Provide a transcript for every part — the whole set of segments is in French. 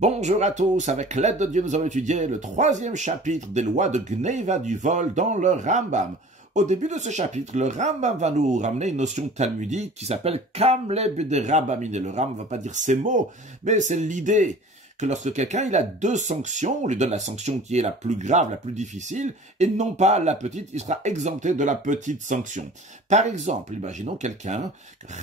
Bonjour à tous, avec l'aide de Dieu, nous allons étudier le troisième chapitre des lois de Gneva du vol dans le Rambam. Au début de ce chapitre, le Rambam va nous ramener une notion talmudique qui s'appelle Kamleb de Rabamine. Le Rambam ne va pas dire ces mots, mais c'est l'idée que lorsque quelqu'un il a deux sanctions, on lui donne la sanction qui est la plus grave, la plus difficile, et non pas la petite, il sera exempté de la petite sanction. Par exemple, imaginons quelqu'un,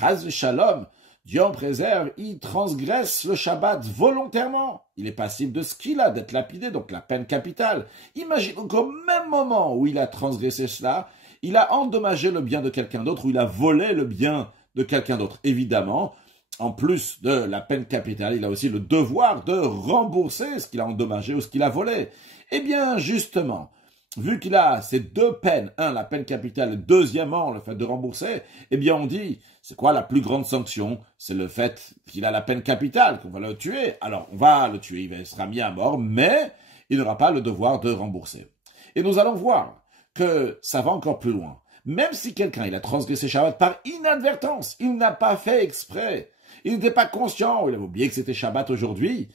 Chaz Shalom, Dieu en préserve, il transgresse le Shabbat volontairement. Il est passible de ce qu'il a, d'être lapidé, donc la peine capitale. Imaginons qu'au même moment où il a transgressé cela, il a endommagé le bien de quelqu'un d'autre, ou il a volé le bien de quelqu'un d'autre. Évidemment, en plus de la peine capitale, il a aussi le devoir de rembourser ce qu'il a endommagé ou ce qu'il a volé. Eh bien, justement, vu qu'il a ces deux peines, la peine capitale, et deuxièmement, le fait de rembourser, eh bien, on dit, c'est quoi la plus grande sanction? C'est le fait qu'il a la peine capitale, qu'on va le tuer. Alors, on va le tuer, il sera mis à mort, mais il n'aura pas le devoir de rembourser. Et nous allons voir que ça va encore plus loin. Même si quelqu'un, il a transgressé Shabbat par inadvertance, il n'a pas fait exprès, il n'était pas conscient, il avait oublié que c'était Shabbat aujourd'hui,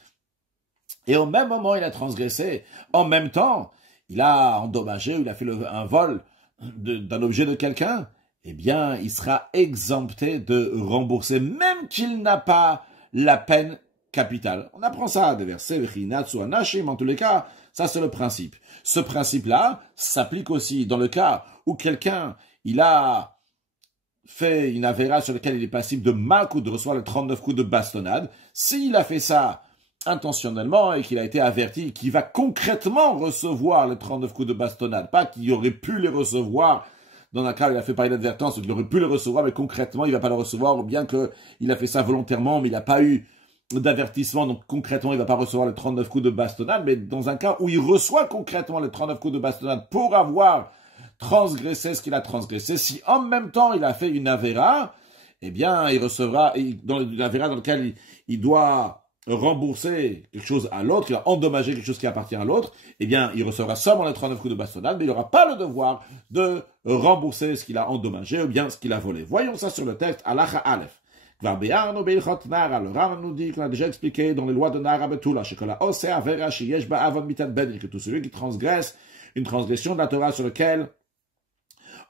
et au même moment, il a transgressé, en même temps, il a endommagé ou il a fait un vol d'un objet de quelqu'un, eh bien, il sera exempté de rembourser, même qu'il n'a pas la peine capitale. On apprend ça des versets, en tous les cas, ça c'est le principe. Ce principe-là s'applique aussi dans le cas où quelqu'un, il a fait une avéra sur laquelle il est passible de malcoute, de recevoir les 39 coups de bastonnade. S'il a fait ça intentionnellement et qu'il a été averti qu'il va concrètement recevoir les 39 coups de bastonnade, pas qu'il aurait pu les recevoir dans un cas où il a fait par inadvertance, ou qu'il aurait pu les recevoir, mais concrètement il va pas le recevoir, ou bien qu'il a fait ça volontairement, mais il n'a pas eu d'avertissement, donc concrètement il va pas recevoir les 39 coups de bastonnade, mais dans un cas où il reçoit concrètement les 39 coups de bastonnade pour avoir transgressé ce qu'il a transgressé, si en même temps il a fait une avéra, eh bien il recevra, dans une avéra dans laquelle il doit rembourser quelque chose à l'autre, il a endommagé quelque chose qui appartient à l'autre, eh bien, il recevra seulement les 39 coups de bastonnade, mais il n'aura pas le devoir de rembourser ce qu'il a endommagé ou bien ce qu'il a volé. Voyons ça sur le texte, Halacha Aleph. Le Rambam nous dit qu'on a déjà expliqué dans les lois de Nara Betula, que tout celui qui transgresse une transgression de la Torah sur laquelle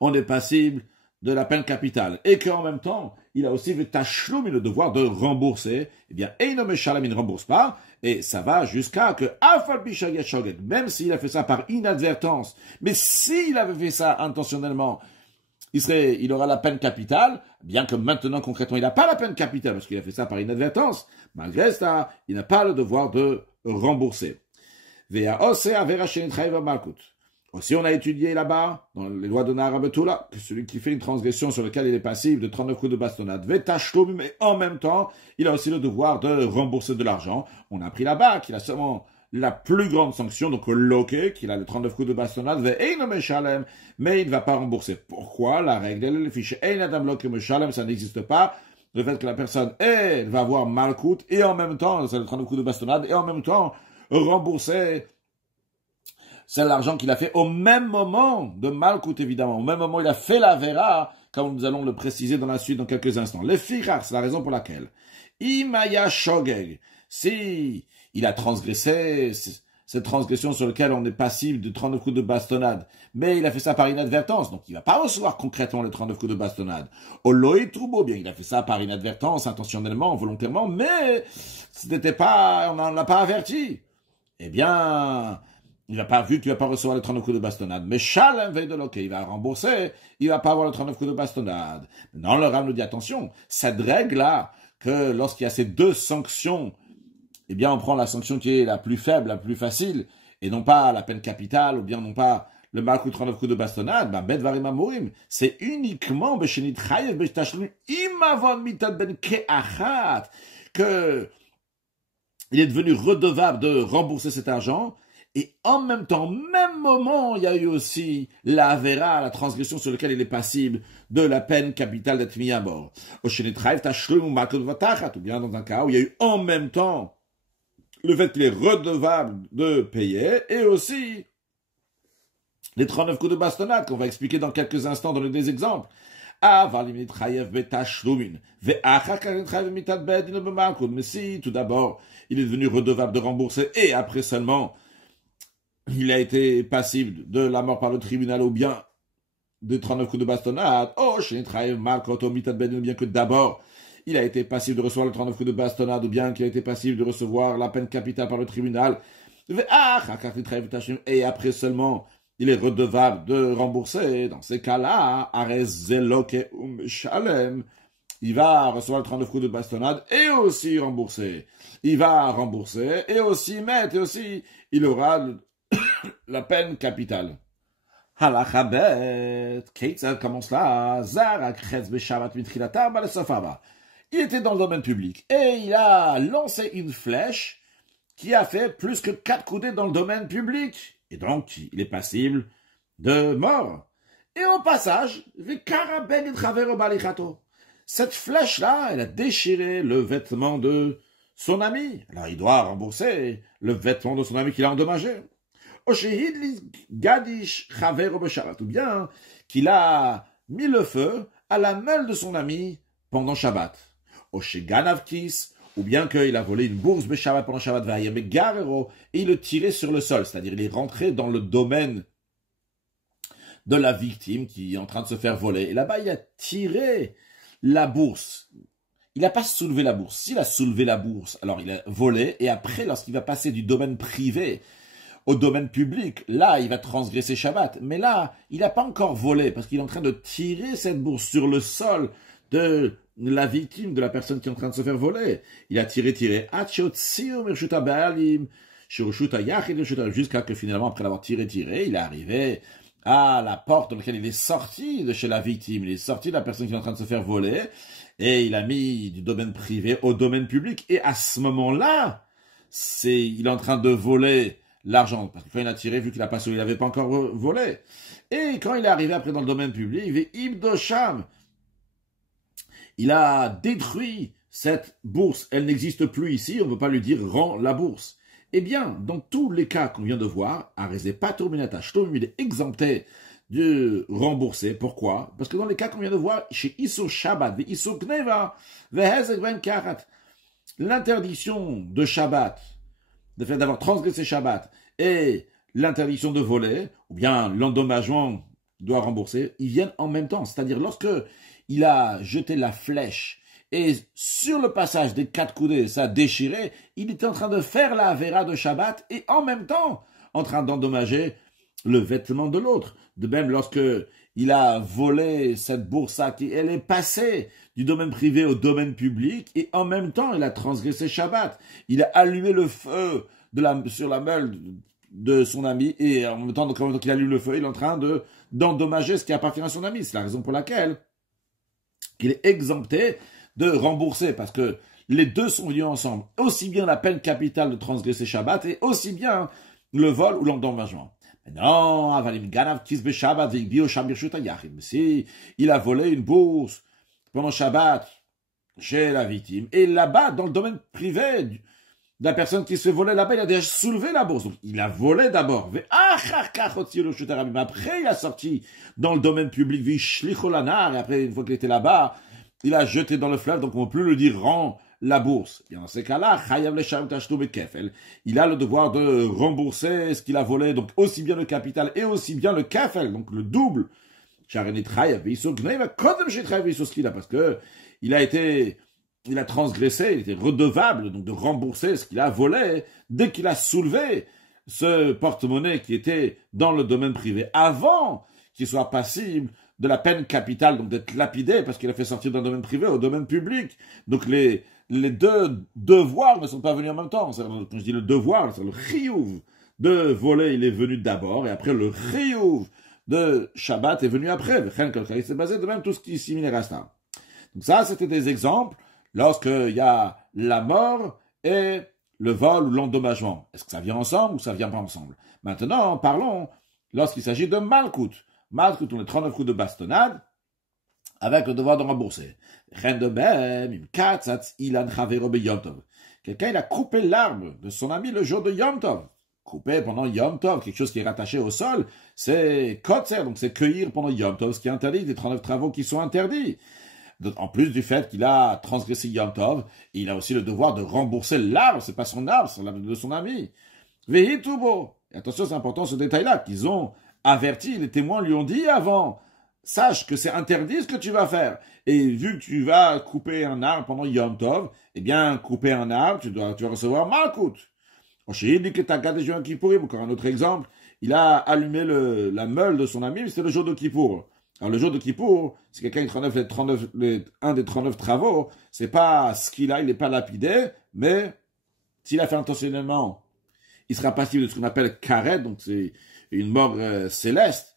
on est passible de la peine capitale, et qu'en même temps, il a aussi le tachloum, le devoir de rembourser, eh bien, Eino Meshalem, il ne rembourse pas, et ça va jusqu'à que, même s'il a fait ça par inadvertance, mais s'il avait fait ça intentionnellement, il aura la peine capitale, bien que maintenant, concrètement, il n'a pas la peine capitale, parce qu'il a fait ça par inadvertance, malgré ça, il n'a pas le devoir de rembourser. Aussi, on a étudié là-bas, dans les lois de Nara Betula, que celui qui fait une transgression sur laquelle il est passible de 39 coups de bastonnade, mais en même temps, il a aussi le devoir de rembourser de l'argent. On a appris là-bas qu'il a seulement la plus grande sanction, donc le loquet, qu'il a les 39 coups de bastonnade, mais il ne va pas rembourser. Pourquoi? La règle, le fichier ça n'existe pas. Le fait que la personne, elle va avoir malcoute, et en même temps, c'est les 39 coups de bastonnade, et en même temps, rembourser c'est l'argent qu'il a fait au même moment de malcoute, évidemment. Au même moment où il a fait la vera, comme nous allons le préciser dans la suite dans quelques instants. Le firar, c'est la raison pour laquelle. Imaya shogeg. Si il a transgressé cette transgression sur laquelle on est passible de 39 coups de bastonnade, mais il a fait ça par inadvertance, donc il va pas recevoir concrètement les 39 coups de bastonnade. Oloï troubo, bien, il a fait ça par inadvertance, intentionnellement, volontairement, mais c'était pas, on l'a pas averti. Eh bien, il va pas, vu qu'il va pas recevoir les 39 coups de bastonnade. Mais Shalem veille de l'ok, il va rembourser, il va pas avoir les 39 coups de bastonnade. Non, le Ram nous dit attention, cette règle-là, que lorsqu'il y a ces deux sanctions, eh bien, on prend la sanction qui est la plus faible, la plus facile, et non pas la peine capitale, ou bien non pas le malcoute 39 coups de bastonnade, ben, bedvarim amorim, c'est uniquement, beshenit chayev, beshtashlim, imavon mitad ben ke'achat, que il est devenu redevable de rembourser cet argent, et en même temps, même moment, il y a eu aussi la vera, la transgression sur laquelle il est passible de la peine capitale d'être mis à mort. Ou bien dans un cas où il y a eu en même temps le fait qu'il est redevable de payer, et aussi les 39 coups de bastonnade qu'on va expliquer dans quelques instants dans les deux exemples. Mais si, tout d'abord, il est devenu redevable de rembourser, et après seulement, il a été passible de la mort par le tribunal, ou bien de 39 coups de bastonnade, ou bien que d'abord, il a été passible de recevoir le 39 coups de bastonnade, ou bien qu'il a été passible de recevoir la peine capitale par le tribunal, et après seulement, il est redevable de rembourser. Dans ces cas-là, il va recevoir le 39 coups de bastonnade et aussi rembourser. Il va rembourser et aussi mettre, et aussi, il aura la peine capitale. Halachabet, Ketzad commence là, il était dans le domaine public et il a lancé une flèche qui a fait plus que 4 coudées dans le domaine public. Et donc, il est passible de mort. Et au passage, cette flèche-là, elle a déchiré le vêtement de son ami. Alors, il doit rembourser le vêtement de son ami qu'il a endommagé. Ou bien qu'il a mis le feu à la meule de son ami pendant Shabbat. Ou bien qu'il a volé une bourse de Shabbat pendant Shabbat, et il le tirait sur le sol, c'est-à-dire il est rentré dans le domaine de la victime qui est en train de se faire voler. Et là-bas, il a tiré la bourse. Il n'a pas soulevé la bourse. S'il a soulevé la bourse, alors il a volé, et après, lorsqu'il va passer du domaine privé au domaine public, là, il va transgresser Shabbat. Mais là, il n'a pas encore volé, parce qu'il est en train de tirer cette bourse sur le sol de la victime, de la personne qui est en train de se faire voler. Il a tiré, jusqu'à que finalement, après l'avoir tiré, il est arrivé à la porte dans laquelle il est sorti de chez la victime. Il est sorti de la personne qui est en train de se faire voler, et il a mis du domaine privé au domaine public. Et à ce moment-là, il est en train de voler l'argent, parce que quand il a tiré, vu qu'il n'a pas sauvé, il n'avait pas encore volé. Et quand il est arrivé après dans le domaine public, il fait Ibdosham. Il a détruit cette bourse. Elle n'existe plus ici. On ne peut pas lui dire « rends la bourse ». Eh bien, dans tous les cas qu'on vient de voir, il est exempté de rembourser. Pourquoi? Parce que dans les cas qu'on vient de voir, chez Issur Shabbat, Issur Gneva, l'interdiction de Shabbat, le fait d'avoir transgressé Shabbat, et l'interdiction de voler, ou bien l'endommagement doit rembourser, ils viennent en même temps. C'est-à-dire, lorsque il a jeté la flèche, et sur le passage des 4 coudées, ça a déchiré, il était en train de faire la Avera de Shabbat, et en même temps, en train d'endommager le vêtement de l'autre. De même, lorsque il a volé cette bourse, elle est passée du domaine privé au domaine public, et en même temps, il a transgressé Shabbat. Il a allumé le feu sur la meule de son ami, et en même temps qu'il allume le feu, il est en train d'endommager ce qui appartient à son ami. C'est la raison pour laquelle il est exempté de rembourser, parce que les deux sont venus ensemble. Aussi bien la peine capitale de transgresser Shabbat, et aussi bien le vol ou l'endommagement. Non, si il a volé une bourse pendant Shabbat chez la victime, et là-bas, dans le domaine privé de la personne qui se fait voler là-bas, il a déjà soulevé la bourse. Donc, il a volé d'abord. Après, il a sorti dans le domaine public, et après, une fois qu'il était là-bas, il a jeté dans le fleuve, donc on ne peut plus le dire rends la bourse. Et dans ces cas-là, il a le devoir de rembourser ce qu'il a volé, donc aussi bien le capital et aussi bien le kefel, donc le double. Parce que il a transgressé, il était redevable donc de rembourser ce qu'il a volé dès qu'il a soulevé ce porte-monnaie qui était dans le domaine privé, avant qu'il soit passible de la peine capitale, donc d'être lapidé parce qu'il a fait sortir d'un domaine privé au domaine public. Donc les deux devoirs ne sont pas venus en même temps. Quand je dis le devoir, c'est le chiyuv de voler, il est venu d'abord, et après le chiyuv de Shabbat est venu après. C'est basé de même tout ce qui est similaire à ça. Donc ça, c'était des exemples lorsqu'il y a la mort et le vol ou l'endommagement. Est-ce que ça vient ensemble ou ça vient pas ensemble? Maintenant, parlons lorsqu'il s'agit de Malkout. Malkout, on est 39 coups de bastonnade avec le devoir de rembourser. Quelqu'un, il a coupé l'arbre de son ami le jour de Yom Tov. couper pendant Yom Tov, quelque chose qui est rattaché au sol, c'est kotzer, donc c'est cueillir pendant Yom Tov, ce qui est interdit, des 39 travaux qui sont interdits. En plus du fait qu'il a transgressé Yom Tov, il a aussi le devoir de rembourser l'arbre, c'est pas son arbre, c'est l'arbre de son ami. Vehitubo. Et attention, c'est important ce détail-là, qu'ils ont averti, les témoins lui ont dit avant, sache que c'est interdit ce que tu vas faire. Et vu que tu vas couper un arbre pendant Yom Tov, eh bien, couper un arbre, tu vas recevoir Malkout. Il dit que t'as gardé Yom Kippourim, encore un autre exemple, il a allumé la meule de son ami, mais c'était le jour de Kippour. Alors, le jour de Kippour, c'est quelqu'un qui un des 39 travaux, c'est pas ce qu'il a, il n'est pas lapidé, mais s'il a fait intentionnellement, il sera passible de ce qu'on appelle karet, donc c'est une mort céleste.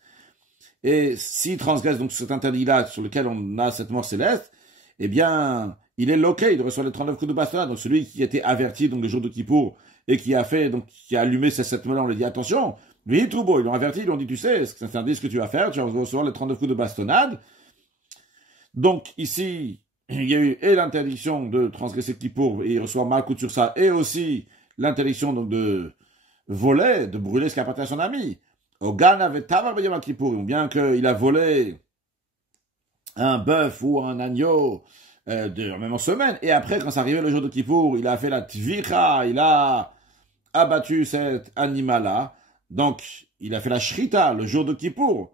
Et s'il transgresse donc cet interdit-là sur lequel on a cette mort céleste, eh bien, il est loqué, il reçoit les 39 coups de bastonnade. Donc celui qui a été averti donc le jour de Kippour et qui a allumé cette meule, on lui dit attention, lui tout beau, ils l'ont averti, ils lui ont dit tu sais, c'est interdit ce que tu vas faire, tu vas recevoir les 39 coups de bastonnade. Donc ici, il y a eu et l'interdiction de transgresser Kippour et il reçoit Malkout sur ça, et aussi l'interdiction donc de voler, de brûler ce qui appartient à son ami. Ogan avait Tavar Yom Kippour, ou bien qu'il a volé un bœuf ou un agneau, même en semaine, et après, quand ça arrivait le jour de Kippour, il a fait la tvicha, il a abattu cet animal-là, donc il a fait la shrita le jour de Kippour,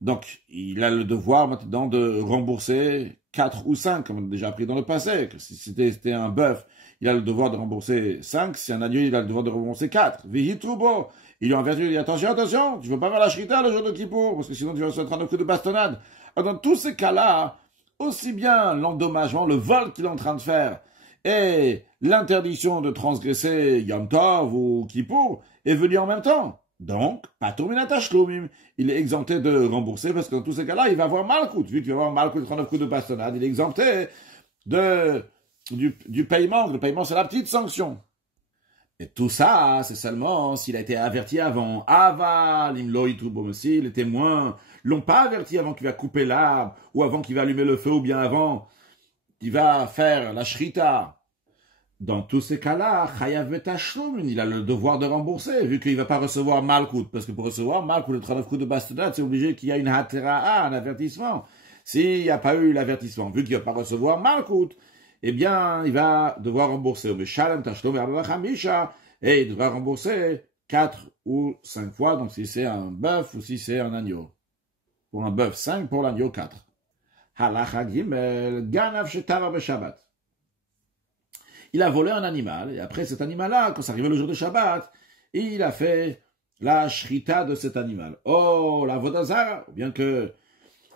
donc il a le devoir maintenant de rembourser 4 ou 5, comme on a déjà appris dans le passé, que si c'était un bœuf, il a le devoir de rembourser 5, si un agneau, il a le devoir de rembourser 4. Vihitrubo, il lui a averti, il dit attention, tu ne veux pas faire la shrita le jour de Kippour, parce que sinon tu vas se prendre un coup de bastonnade. Alors, dans tous ces cas-là, aussi bien l'endommagement, le vol qu'il est en train de faire, et l'interdiction de transgresser Yom Tov ou Kippour est venu en même temps. Donc, Patur min hatashlumin, il est exempté de rembourser, parce que dans tous ces cas-là, il va avoir Malkout. Vu qu'il va avoir Malkout 39 coups de bastonnade, il est exempté du paiement. Le paiement, c'est la petite sanction. Et tout ça, c'est seulement s'il a été averti avant. Aval, si les témoins l'ont pas averti avant qu'il va couper l'arbre, ou avant qu'il va allumer le feu, ou bien avant qu'il va faire la shrita. Dans tous ces cas-là, chayav betashlumin, il a le devoir de rembourser, vu qu'il va pas recevoir Malkout. Parce que pour recevoir Malkout, le 39 coups de bastonnade, c'est obligé qu'il y ait une hatera, un avertissement. S'il n'y a pas eu l'avertissement, vu qu'il va pas recevoir Malkout, eh bien, il va devoir rembourser. Et il devra rembourser 4 ou 5 fois, donc si c'est un bœuf ou si c'est un agneau. Pour un bœuf, 5, pour l'agneau, 4. Halacha gimel, ganav shetara b'shabbat. Il a volé un animal, et après cet animal-là, quand ça arrivait le jour de Shabbat, il a fait la shrita de cet animal. Oh, la vodazara, bien que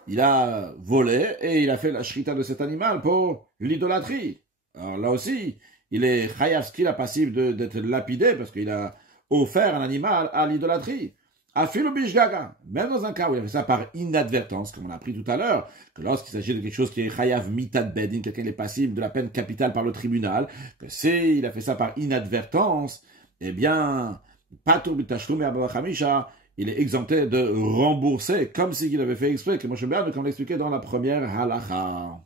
il a volé et il a fait la shrita de cet animal pour l'idolâtrie. Alors là aussi, il est chayav la passive d'être lapidé parce qu'il a offert un animal à l'idolâtrie. Afilu bishgaga, même dans un cas où il a fait ça par inadvertance, comme on a appris tout à l'heure, que lorsqu'il s'agit de quelque chose qui est chayav mitad bedin, quelqu'un est passible de la peine capitale par le tribunal, que s'il a fait ça par inadvertance, eh bien, patur bitashloum abavachamisha, il est exempté de rembourser comme s'il avait fait exprès, que Moshe Rabbeinu, comme l'expliquait dans la première halacha.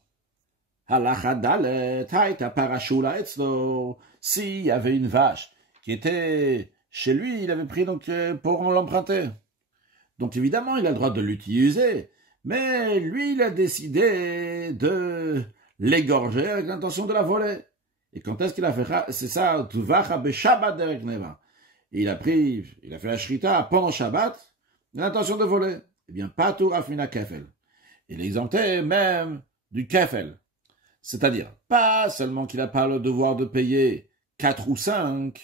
Halacha dalet, haïta parashula etzlo. S'il y avait une vache qui était chez lui, il avait pris donc pour l'emprunter. Donc évidemment, il a le droit de l'utiliser, mais lui, il a décidé de l'égorger avec l'intention de la voler. Et quand est-ce qu'il a fait ça? C'est ça, tuvacha beshabbat derek neva. Il a fait la shrita pendant Shabbat, l'intention de voler. Eh bien, patur afmina kefel. Il est exempté même du kefel. C'est-à-dire, pas seulement qu'il n'a pas le devoir de payer 4 ou 5,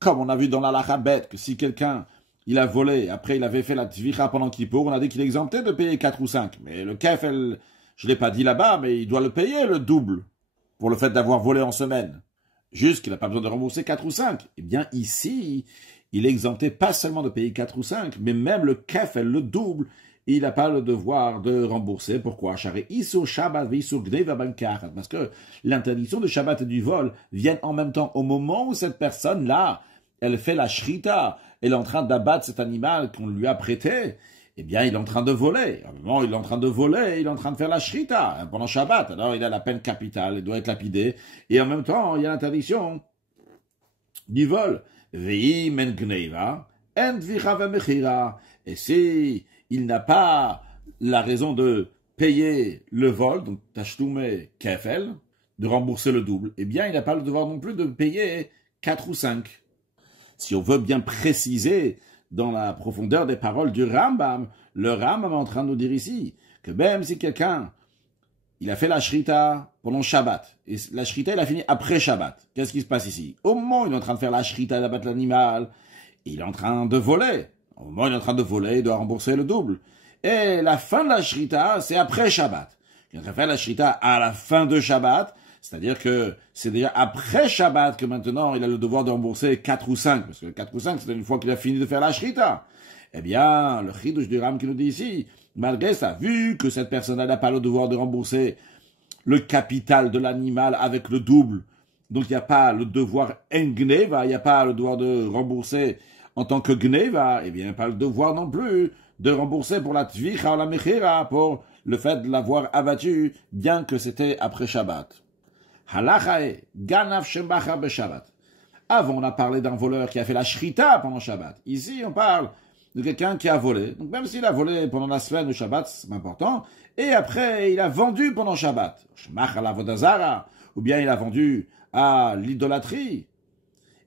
comme on a vu dans la lachabet, que si quelqu'un, il a volé, après il avait fait la tvicha pendant Kippour, on a dit qu'il est exempté de payer 4 ou 5. Mais le kefel, je ne l'ai pas dit là-bas, mais il doit le payer le double, pour le fait d'avoir volé en semaine. Juste qu'il n'a pas besoin de rembourser 4 ou 5. Eh bien, ici, il est exempté pas seulement de payer 4 ou 5, mais même le kefel, le double, il n'a pas le devoir de rembourser. Pourquoi? Parce que l'interdiction de Shabbat et du vol viennent en même temps au moment où cette personne-là, elle fait la shrita, elle est en train d'abattre cet animal qu'on lui a prêté, eh bien, il est en train de voler. À un moment, il est en train de voler, il est en train de faire la shrita pendant Shabbat. Alors, il a la peine capitale, il doit être lapidé. Et en même temps, il y a l'interdiction du vol. Vei men gneiva, en dvicha vemechira. Et si il n'a pas la raison de payer le vol, donc tashlume kefel, de rembourser le double, eh bien, il n'a pas le devoir non plus de payer 4 ou 5. Si on veut bien préciser dans la profondeur des paroles du Rambam, le Rambam est en train de nous dire ici que même si quelqu'un, il a fait la shrita pendant Shabbat, et la shrita, il a fini après Shabbat, qu'est-ce qui se passe ici? Au moment où il est en train de faire la shrita, d'abattre l'animal, il est en train de voler. Au moment où il est en train de voler, il doit rembourser le double. Et la fin de la shrita, c'est après Shabbat. Il est en train de faire la shrita à la fin de Shabbat, c'est-à-dire que c'est déjà après Shabbat que maintenant il a le devoir de rembourser 4 ou 5, parce que 4 ou 5, c'est une fois qu'il a fini de faire la shrita. Eh bien, le chidouche du Ram qui nous dit ici, malgré ça, vu que cette personne n'a pas le devoir de rembourser le capital de l'animal avec le double, donc il n'y a pas le devoir en gneva, il n'y a pas le devoir de rembourser en tant que gneva, eh bien, il n'y a pas le devoir non plus de rembourser pour la tvicha ou la mechira, pour le fait de l'avoir abattu, bien que c'était après Shabbat. Halachae, ganav shembacha beshabbat. Avant, on a parlé d'un voleur qui a fait la shrita pendant Shabbat. Ici, on parle de quelqu'un qui a volé. Donc, même s'il a volé pendant la semaine de Shabbat, c'est important. Et après, il a vendu pendant Shabbat. Shmach ala vodazara. Ou bien il a vendu à l'idolâtrie.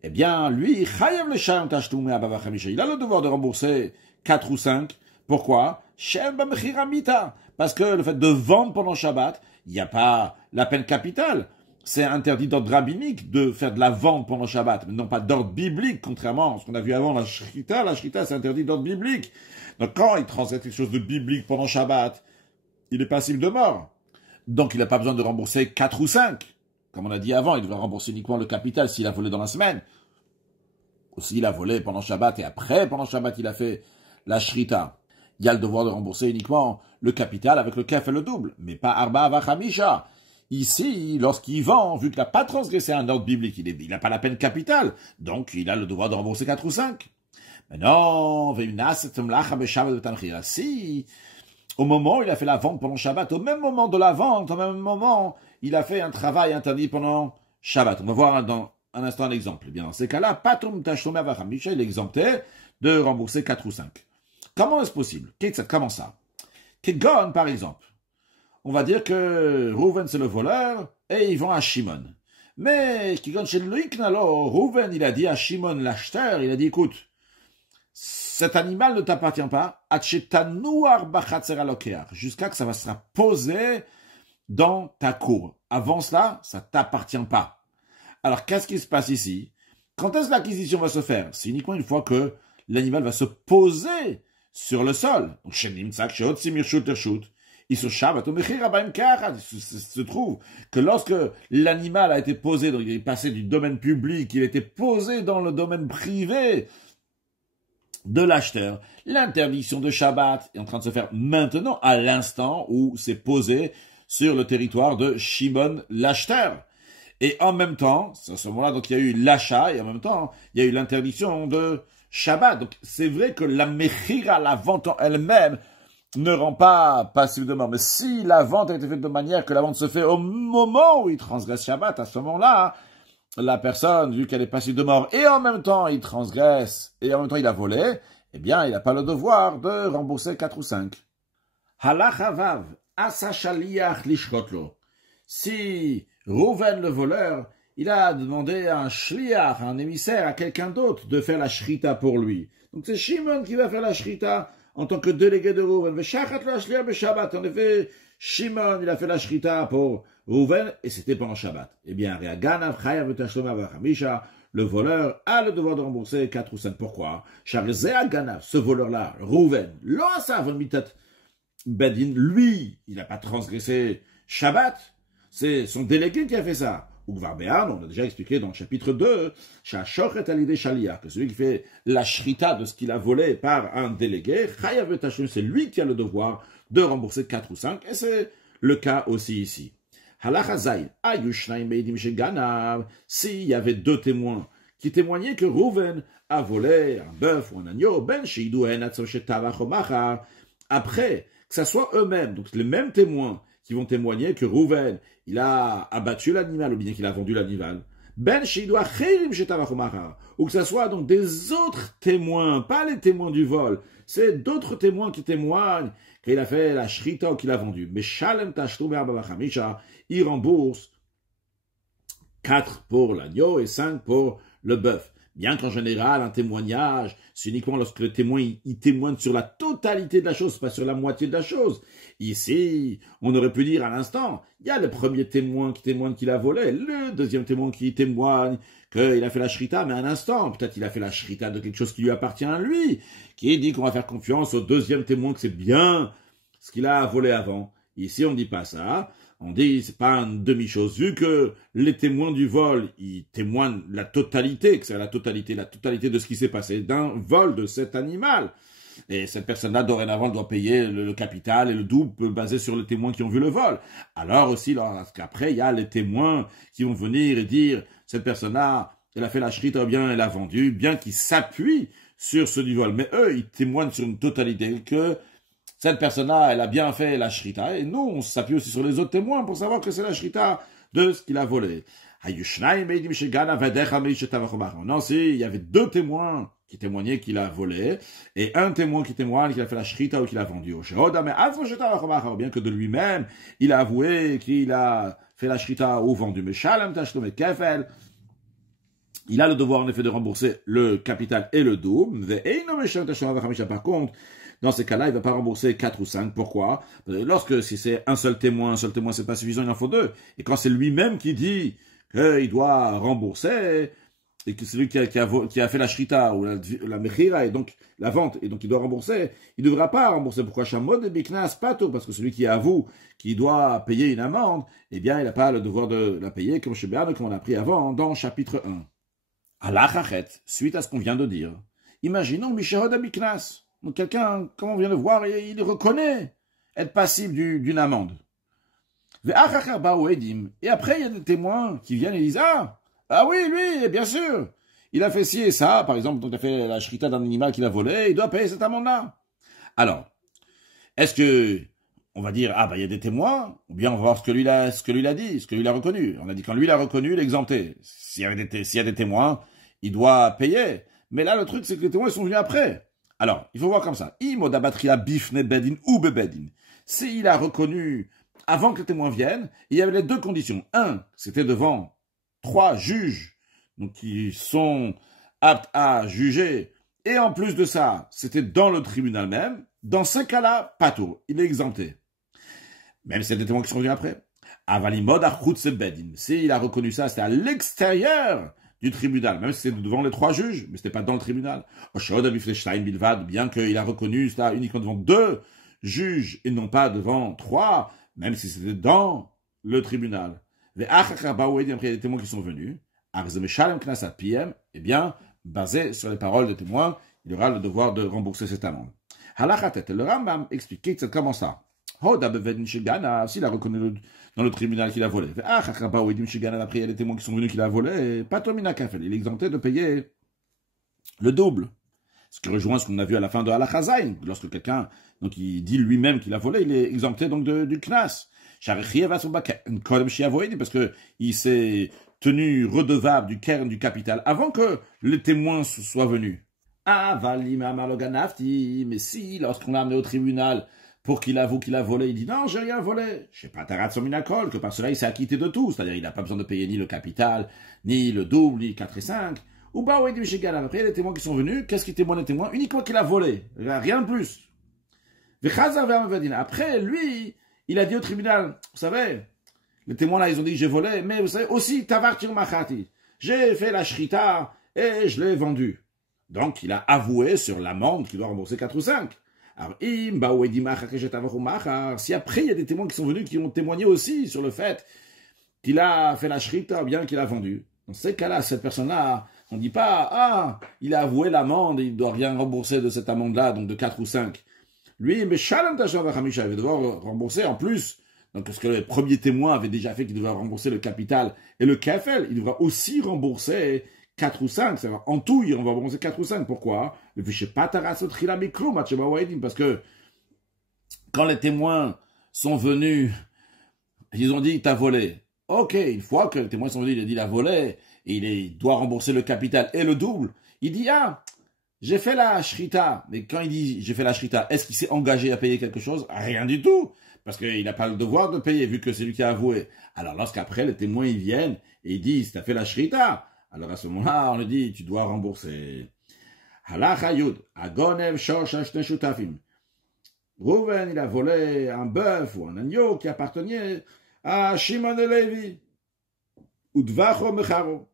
Eh bien, lui, chayav le shalom tashlume abava chamisha. Il a le devoir de rembourser 4 ou 5. Pourquoi? Shem b'mechira mita. Parce que le fait de vendre pendant Shabbat, il n'y a pas la peine capitale. C'est interdit d'ordre rabbinique de faire de la vente pendant Shabbat, mais non pas d'ordre biblique, contrairement à ce qu'on a vu avant, la shrita c'est interdit d'ordre biblique. Donc quand il transgresse quelque chose de biblique pendant Shabbat, il est passible de mort. Donc il n'a pas besoin de rembourser 4 ou 5. Comme on a dit avant, il devrait rembourser uniquement le capital s'il a volé dans la semaine. Ou s'il a volé pendant Shabbat et après, pendant Shabbat, il a fait la shrita. Il y a le devoir de rembourser uniquement le capital avec le kef et le double, mais pas arba avachamisha. Ici, lorsqu'il vend, vu qu'il n'a pas transgressé un ordre biblique, il n'a pas la peine capitale, donc il a le devoir de rembourser 4 ou 5. Mais non, si, au moment où il a fait la vente pendant Shabbat, au même moment de la vente, au même moment, il a fait un travail interdit pendant Shabbat. On va voir dans un instant un exemple. Eh bien, dans ces cas-là, patum tashlume avachamisha, il est exempté de rembourser 4 ou 5. Comment est-ce possible? Comment ça? Kegon, par exemple. On va dire que Rouven c'est le voleur et ils vont à Shimon. Mais Kegon chez Loïknalo, Rouven il a dit à Shimon l'acheteur, il a dit écoute, cet animal ne t'appartient pas, jusqu'à que ça va se poser dans ta cour. Avant cela, ça t'appartient pas. Alors qu'est-ce qui se passe ici? Quand est-ce que l'acquisition va se faire? C'est uniquement une fois que l'animal va se poser sur le sol. Donc, il se trouve que lorsque l'animal a été posé, donc il est passé du domaine public, il était posé dans le domaine privé de l'acheteur, l'interdiction de Shabbat est en train de se faire maintenant, à l'instant où c'est posé sur le territoire de Shimon l'acheteur. Et en même temps, c'est à ce moment-là, donc il y a eu l'achat, et en même temps, il y a eu l'interdiction de Shabbat. Donc, c'est vrai que la mechira, la vente en elle-même, ne rend pas passible de mort. Mais si la vente a été faite de manière que la vente se fait au moment où il transgresse Shabbat, à ce moment-là, la personne, vu qu'elle est passible de mort, et en même temps il transgresse, et en même temps il a volé, eh bien, il n'a pas le devoir de rembourser 4 ou 5. Halacha vav, asa shaliach lishkotlo. Si Rouven, le voleur, il a demandé à un shliach, un émissaire, à quelqu'un d'autre de faire la shrita pour lui. Donc c'est Shimon qui va faire la shrita en tant que délégué de Rouven. En effet, Shimon, il a fait la shrita pour Rouven et c'était pendant Shabbat. Eh bien, le voleur a le devoir de rembourser 4 ou 5. Pourquoi? Ce voleur-là, Rouven, Bedin, lui, il n'a pas transgressé Shabbat. C'est son délégué qui a fait ça. On a déjà expliqué dans le chapitre 2, que celui qui fait la shrita de ce qu'il a volé par un délégué, c'est lui qui a le devoir de rembourser 4 ou 5, et c'est le cas aussi ici. S'il y avait 2 témoins qui témoignaient que Rouven a volé un bœuf ou un agneau, après, que ce soit eux-mêmes, donc les mêmes témoins, qui vont témoigner que Rouven, il a abattu l'animal ou bien qu'il a vendu l'animal. Ben shidua cherim shetavach umachar. Ou que ce soit donc des autres témoins, pas les témoins du vol. C'est d'autres témoins qui témoignent qu'il a fait la shrita ou qu'il a vendu. Mais shalem tashlum arba v'chamisha, il rembourse 4 pour l'agneau et 5 pour le bœuf. Bien qu'en général, un témoignage, c'est uniquement lorsque le témoin il témoigne sur la totalité de la chose, pas sur la moitié de la chose. Ici, on aurait pu dire à l'instant, il y a le premier témoin qui témoigne qu'il a volé, le deuxième témoin qui témoigne qu'il a fait la shrita, mais à l'instant, peut-être il a fait la shrita de quelque chose qui lui appartient à lui, qui dit qu'on va faire confiance au deuxième témoin que c'est bien ce qu'il a volé avant. Ici, on ne dit pas ça. On dit, c'est pas une demi-chose. Vu que les témoins du vol, ils témoignent la totalité, que c'est la totalité de ce qui s'est passé d'un vol de cet animal. Et cette personne-là, dorénavant, doit payer le capital et le double basé sur les témoins qui ont vu le vol. Alors aussi, lorsqu'après, il y a les témoins qui vont venir et dire, cette personne-là, elle a fait la shrita, bien, elle a vendu, bien qu'ils s'appuient sur ceux du vol. Mais eux, ils témoignent sur une totalité que cette personne-là, elle a bien fait la shrita, et nous, on s'appuie aussi sur les autres témoins pour savoir que c'est la shrita de ce qu'il a volé. Non, si, il y avait 2 témoins qui témoignaient qu'il a volé, et un témoin qui témoigne qu'il a fait la shrita ou qu'il a vendu. Bien que de lui-même, il a avoué qu'il a fait la shrita ou vendu. Mais shalem tashlum kefel, il a le devoir en effet de rembourser le capital et le double. Par contre, dans ces cas-là, il ne va pas rembourser 4 ou 5. Pourquoi? Si c'est un seul témoin, c'est pas suffisant, il en faut 2. Et quand c'est lui-même qui dit qu'il doit rembourser, et que c'est lui qui a fait la shrita ou la mechira, et donc la vente, et donc il doit rembourser, il ne devra pas rembourser. Pourquoi? Shamod et biknas pato, parce que celui qui avoue qu'il doit payer une amende, eh bien, il n'a pas le devoir de la payer, comme on a appris avant, dans chapitre 1. Alachachet, suite à ce qu'on vient de dire, imaginons Mishahod Abiknas. Donc quelqu'un, comme on vient de voir, il reconnaît être passible d'une amende. Et après, il y a des témoins qui viennent et disent, ah oui, lui, bien sûr, il a fait ci et ça, par exemple, donc il a fait la shrita d'un animal qu'il a volé, il doit payer cette amende-là. Alors, est-ce que on va dire, il y a des témoins, ou bien on va voir ce que lui a dit, ce que lui a reconnu. On a dit, quand lui l'a reconnu, il est exempté. S'il y a des témoins, il doit payer. Mais là, le truc, c'est que les témoins, ils sont venus après. Alors, il faut voir comme ça. S'il a reconnu avant que les témoins viennent, il y avait les 2 conditions. 1, c'était devant 3 juges, donc qui sont aptes à juger. Et en plus de ça, c'était dans le tribunal même. Dans ce cas-là, pas tout. Il est exempté. Même si c'est des témoins qui sont venus après. Avalimod achutz bedin. S'il a reconnu ça, c'était à l'extérieur du tribunal, même si c'était devant les 3 juges, mais c'était pas dans le tribunal. Bien qu'il a reconnu ça uniquement devant 2 juges et non pas devant 3, même si c'était dans le tribunal. Après, il y a des témoins qui sont venus. Eh bien, basé sur les paroles des témoins, il aura le devoir de rembourser cette amende. Le Rambam explique comment ça. S'il a reconnu dans le tribunal qu'il a volé. Après, il y a des témoins qui sont venus qu'il a volé. Il est exempté de payer le double. Ce qui rejoint ce qu'on a vu à la fin de Halachazain. Lorsque quelqu'un, donc, il dit lui-même qu'il a volé, il est exempté donc du knas. Parce que il s'est tenu redevable du kern du capital avant que les témoins soient venus. Mais si, lorsqu'on l'a amené au tribunal pour qu'il avoue qu'il a volé, il dit non, j'ai rien volé. Je sais pas, tarat sominakol, que par cela il s'est acquitté de tout. C'est-à-dire, il n'a pas besoin de payer ni le capital, ni le double, ni 4 et 5. Ou bah, oui, du Après, il y a des témoins qui sont venus. Qu'est-ce qui témoigne les témoins? Uniquement qu'il a volé. Rien de plus. Après, lui, il a dit au tribunal, vous savez, les témoins là, ils ont dit que j'ai volé, mais vous savez, aussi, tavartir machati. J'ai fait la shrita et je l'ai vendu. Donc, il a avoué sur l'amende qu'il doit rembourser 4 ou 5. Alors, si après, il y a des témoins qui sont venus, qui ont témoigné aussi sur le fait qu'il a fait la shrita, bien qu'il a vendu. Dans ces cas-là, cette personne-là, on ne dit pas, il a avoué l'amende, il ne doit rien rembourser de cette amende-là, donc de 4 ou 5. Lui, mais Shalom Tachon Vachamisha, il va devoir rembourser en plus. Donc, parce que le premier témoin avait déjà fait qu'il devait rembourser le capital et le kefel, il devra aussi rembourser 4 ou 5. En tout, on va rembourser 4 ou 5. Pourquoi? Parce que quand les témoins sont venus, ils ont dit, t'as volé. Ok, une fois que les témoins sont venus, il a dit il a volé, et il doit rembourser le capital et le double. Il dit, ah, j'ai fait la shrita. Mais quand il dit j'ai fait la shrita, est-ce qu'il s'est engagé à payer quelque chose? Rien du tout. Parce qu'il n'a pas le devoir de payer, vu que c'est lui qui a avoué. Alors lorsqu'après, les témoins, ils viennent, et ils disent, t'as fait la shrita. Alors à ce moment-là, on lui dit, tu dois rembourser. Halacha Yud, Agonev Shosh Ashne Shutafim. Rouven, il a volé un bœuf ou un agneau qui appartenait à Shimon et Lévi. Udvacho Mecharo.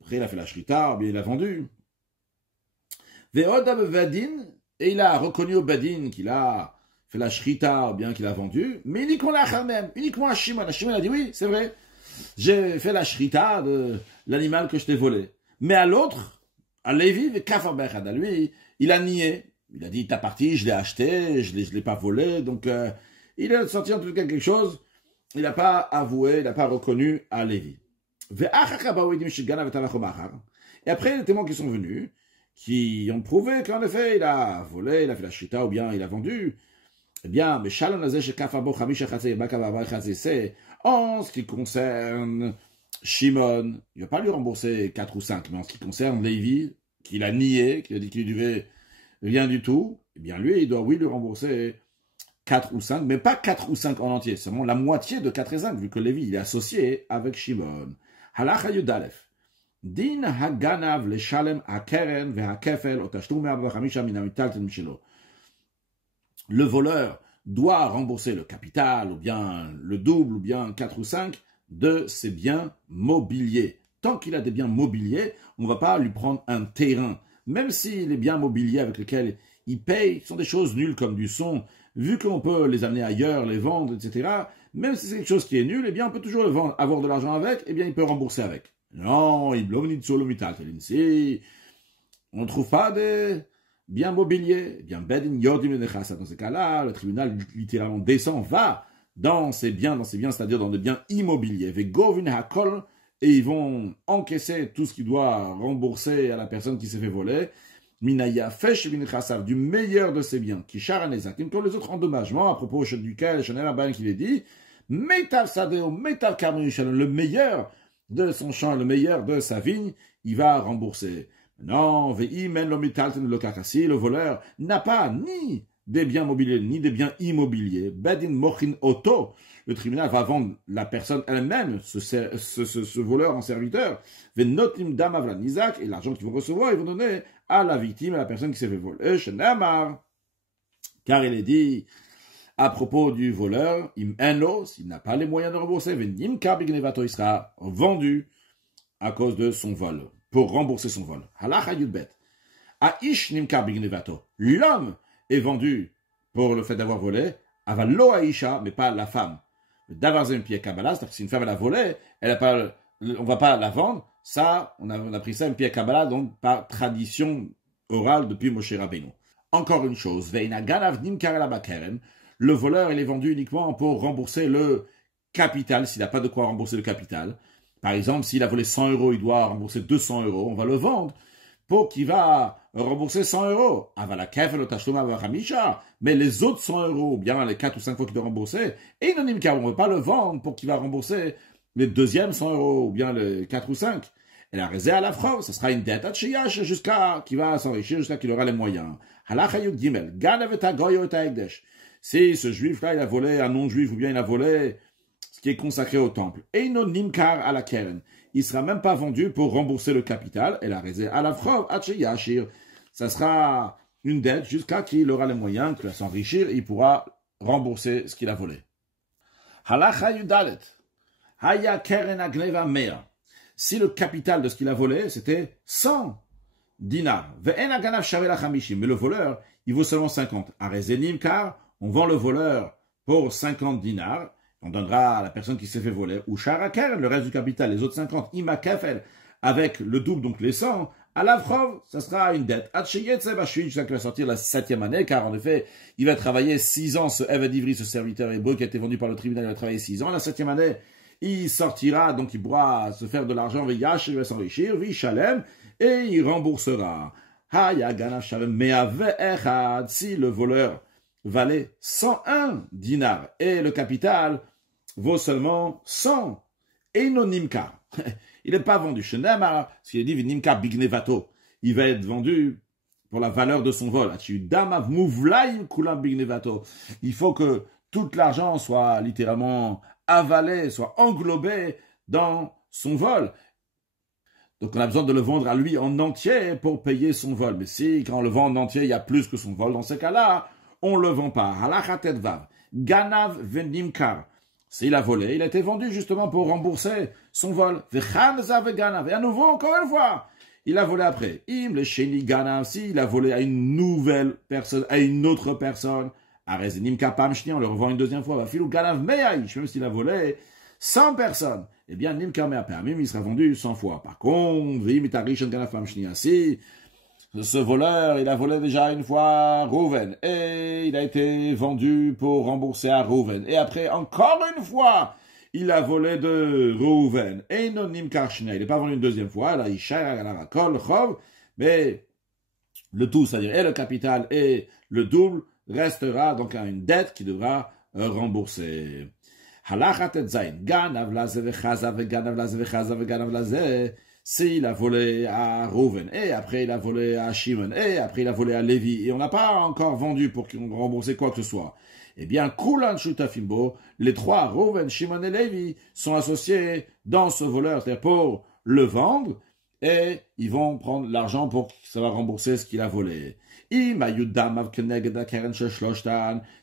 Après, il a fait la shrita, bien il a vendu. Ve'odam Vadin, et il a reconnu au Badin qu'il a fait la shrita, ou bien qu'il a vendu, mais uniquement la même, uniquement à Shimon. Shimon a dit oui, c'est vrai, j'ai fait la shrita de l'animal que je t'ai volé. Mais à l'autre, à Lévi, à lui, il a nié. Il a dit, ta partie, je l'ai acheté, je l'ai pas volé, donc il a sorti en tout cas quelque chose, il n'a pas avoué, il n'a pas reconnu à Lévi. Et après, les témoins qui sont venus, qui ont prouvé qu'en effet, il a volé, il a fait la shrita, ou bien il a vendu, eh bien, mais Shalom Nazé Shekafabo Khamisha Chatzé Bakava Chatzé, c'est en ce qui concerne Shimon, il ne va pas lui rembourser 4 ou 5, mais en ce qui concerne Lévi, qu'il a nié, qu'il a dit qu'il lui devait rien du tout, eh bien lui, il doit oui lui rembourser 4 ou 5, mais pas 4 ou 5 en entier, seulement la moitié de 4 et 5, vu que Lévi, il est associé avec Shimon. Halacha Yudalef. Din Haganav le Shalem Hakeren ve Hakefel Otashtum Me'abachamisha Minamitalten Mishelo. Le voleur doit rembourser le capital, ou bien le double, ou bien 4 ou 5 de ses biens mobiliers. Tant qu'il a des biens mobiliers, on ne va pas lui prendre un terrain. Même si les biens mobiliers avec lesquels il paye sont des choses nulles comme du son, vu qu'on peut les amener ailleurs, les vendre, etc., même si c'est quelque chose qui est nul, eh bien on peut toujours le vendre, avoir de l'argent avec, eh bien il peut rembourser avec. Non, si on ne trouve pas des biens mobiliers, eh bien Bedin Yodim Nechasa, dans ces cas-là, le tribunal littéralement descend, va dans ces biens, c'est-à-dire dans des biens immobiliers, Vegovin Hakol, et ils vont encaisser tout ce qui doit rembourser à la personne qui s'est fait voler, Minaya Fesh Vinchassav, du meilleur de ses biens, qui charanezakim, comme les autres endommagements, à propos duquel Chanel Abain qui les dit, Metav Sadeo, Metav Karmenu Shalom, le meilleur de son champ, le meilleur de sa vigne, il va rembourser. Non, Veimen Lomitalten Lokakasi, le voleur n'a pas ni des biens mobiliers, ni des biens immobiliers. Bedin Mochin Oto, le tribunal va vendre la personne elle-même, ce voleur en serviteur. Venotim Damavlan Isaac, et l'argent qu'ils vont recevoir, ils vont donner à la victime, à la personne qui s'est fait voler. Shenamar, car il est dit, à propos du voleur, im enlo, s'il n'a pas les moyens de rembourser, venim kabignevato, il sera vendu à cause de son vol, pour rembourser son vol. Halacha yudbet. Aish nimkar bignevato. L'homme est vendu pour le fait d'avoir volé, avalo aisha, mais pas la femme. D'avoir un pied kabbalah, c'est-à-dire que si une femme elle a volé, elle a pas, on va pas la vendre. Ça, on a pris ça un pied kabbalah, donc par tradition orale depuis Moshe Rabbeinu. Encore une chose, veina ganav nimkar alabakeren. Le voleur, il est vendu uniquement pour rembourser le capital, s'il n'a pas de quoi rembourser le capital. Par exemple, s'il a volé 100 euros, il doit rembourser 200 euros. On va le vendre pour qu'il va rembourser 100 euros. Mais les autres 100 euros, ou bien les 4 ou 5 fois qu'il doit rembourser, et on ne va pas le vendre pour qu'il va rembourser les deuxièmes 100 euros, ou bien les 4 ou 5. Et la réserve à la fraude, ce sera une dette à Tchiyash jusqu'à qu'il va s'enrichir, jusqu'à qu'il aura les moyens. Si ce juif-là, il a volé un non-juif, ou bien il a volé ce qui est consacré au temple, et non nimkar à la keren, il ne sera même pas vendu pour rembourser le capital, et la réserve à la fraude, Yashir, ça sera une dette jusqu'à qu'il aura les moyens, qu'il va s'enrichir, et il pourra rembourser ce qu'il a volé. Halacha yudalet, haya keren agneva mea. Si le capital de ce qu'il a volé, c'était 100 dinars, ve'en aganav shavela chamishim, mais le voleur, il vaut seulement 50. Arezenim, car on vend le voleur pour 50 dinars, on donnera à la personne qui s'est fait voler, ou sharaker, le reste du capital, les autres 50, ima kefel, avec le double, donc les 100, à l'Avrov, ça sera une dette. Jusqu'à qu'il va sortir la 7e année, car en effet, il va travailler 6 ans, ce Eved Ivri, ce serviteur hébreu qui a été vendu par le tribunal, il va travailler 6 ans. La 7e année, il sortira, donc il pourra se faire de l'argent, il va s'enrichir, Shalem, et il remboursera. Si le voleur valait 101 dinars, et le capital vaut seulement 100, Eino Nimkar. Il n'est pas vendu. Shenamar, ce qu'il dit, Nimkar Bignevato. Il va être vendu pour la valeur de son vol. Il faut que tout l'argent soit littéralement avalé, soit englobé dans son vol. Donc on a besoin de le vendre à lui en entier pour payer son vol. Mais si, quand on le vend en entier, il y a plus que son vol, dans ce cas-là, on ne le vend pas. Ganav venimkar. S'il a volé, il a été vendu justement pour rembourser son vol. Et à nouveau, encore une fois, il a volé après. Im le sheni ganav, s'il a volé à une nouvelle personne, à une autre personne, on le revend une deuxième fois. Même s'il a volé 100 personnes, eh bien, il sera vendu 100 fois. Par contre, si ce voleur, il a volé déjà une fois Reuven, et il a été vendu pour rembourser à Reuven. Et après, encore une fois, il a volé de Reuven. Et non Nimkarshna, il n'est pas vendu une deuxième fois, là, il mais le tout, c'est-à-dire et le capital et le double, restera donc à une dette qui devra rembourser. S'il a volé à Reuven, et après il a volé à Shimon, et après il a volé à Lévi, et on n'a pas encore vendu pour qu'on rembourse quoi que ce soit, eh bien, Kulan Shutafimbo, les trois, Reuven, Shimon et Lévi, sont associés dans ce voleur, c'est-à-dire pour le vendre, et ils vont prendre l'argent pour que ça va rembourser ce qu'il a volé.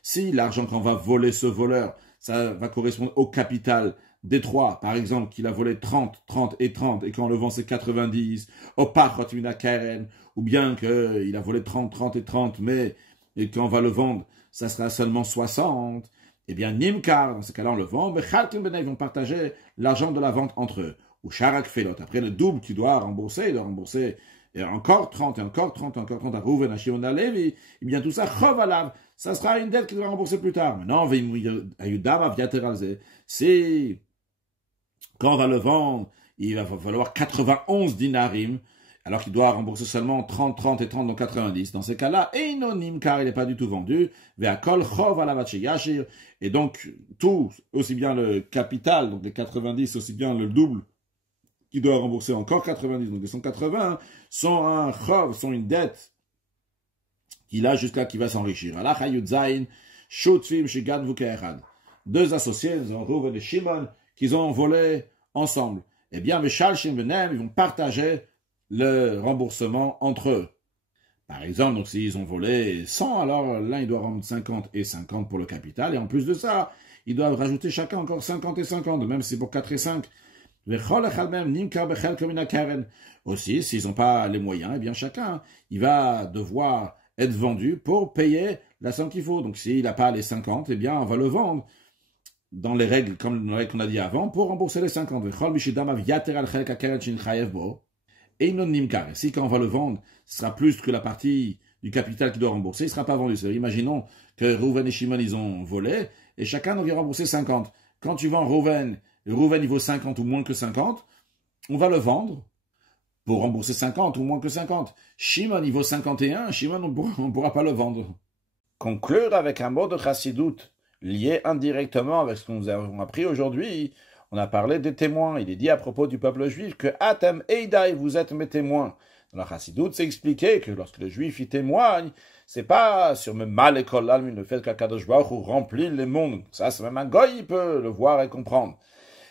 Si l'argent qu'on va voler ce voleur, ça va correspondre au capital des trois, par exemple, qu'il a volé 30, 30 et 30, et quand on le vend c'est 90, au pachot mina keren, ou bien qu'il a volé 30, 30 et 30, mais et quand on va le vendre, ça sera seulement 60, eh bien, Nimkar, dans ce cas-là, on le vend, mais Chalkin Benay vont partager l'argent de la vente entre eux, ou Sharak Felot, après le double qu'il doit rembourser, il doit rembourser et encore 30, et encore 30, encore 30 à Reuven, à Shimon, à Lévi, eh bien tout ça, Chovalav, ça sera une dette qu'il doit rembourser plus tard. Maintenant, si, quand on va le vendre, il va falloir 91 dinarim, alors qu'il doit rembourser seulement 30, 30 et 30, donc 90. Dans ces cas-là, Einonim, car il n'est pas du tout vendu, Ve'akol Chovalav Yashir, et donc, tout, aussi bien le capital, donc les 90, aussi bien le double, qui doit rembourser encore 90, donc les 180, sont un chov, sont une dette qu'il a jusqu'à qu'il va s'enrichir. Deux associés, Reuven et Shimon, qu'ils ont volé ensemble. Eh bien, ils vont partager le remboursement entre eux. Par exemple, donc s'ils ont volé 100, alors l'un il doit rendre 50 et 50 pour le capital, et en plus de ça, ils doivent rajouter chacun encore 50 et 50, même si c'est pour 4 et 5. Aussi, s'ils n'ont pas les moyens, eh bien chacun, il va devoir être vendu pour payer la somme qu'il faut. Donc s'il n'a pas les 50, eh bien on va le vendre dans les règles, comme les règles qu'on a dit avant, pour rembourser les 50. Et non nimkar. Si quand on va le vendre, ce sera plus que la partie du capital qu'il doit rembourser, il ne sera pas vendu. Imaginons que Reuven et Shimon, ils ont volé, et chacun doit rembourser 50. Quand tu vends Reuven il vaut 50 ou moins que 50, on va le vendre pour rembourser 50 ou moins que 50. Shimon, il vaut 51, Shimon, on ne pourra pas le vendre. Conclure avec un mot de chassidoute, lié indirectement avec ce que nous avons appris aujourd'hui. On a parlé des témoins. Il est dit à propos du peuple juif que Atem Eidai, vous êtes mes témoins. Dans la chassidoute, c'est expliqué que lorsque le juif y témoigne, c'est pas sur même mal école le fait qu'Akadosh Baruch Hu remplit les mondes. Ça, c'est même un goy, il peut le voir et comprendre.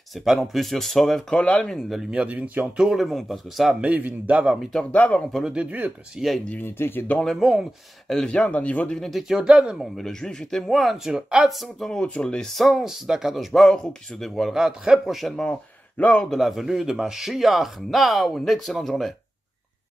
C'est pas non plus sur Sovev Kol Almin, la lumière divine qui entoure le monde, parce que ça, Meivin Davar, Mitor Davar, on peut le déduire, que s'il y a une divinité qui est dans le monde, elle vient d'un niveau de divinité qui est au-delà du monde. Mais le juif, il témoigne sur Atzmutonot, sur l'essence d'Akadosh Baruch Hu, qui se dévoilera très prochainement lors de la venue de Mashiach. Now, une excellente journée.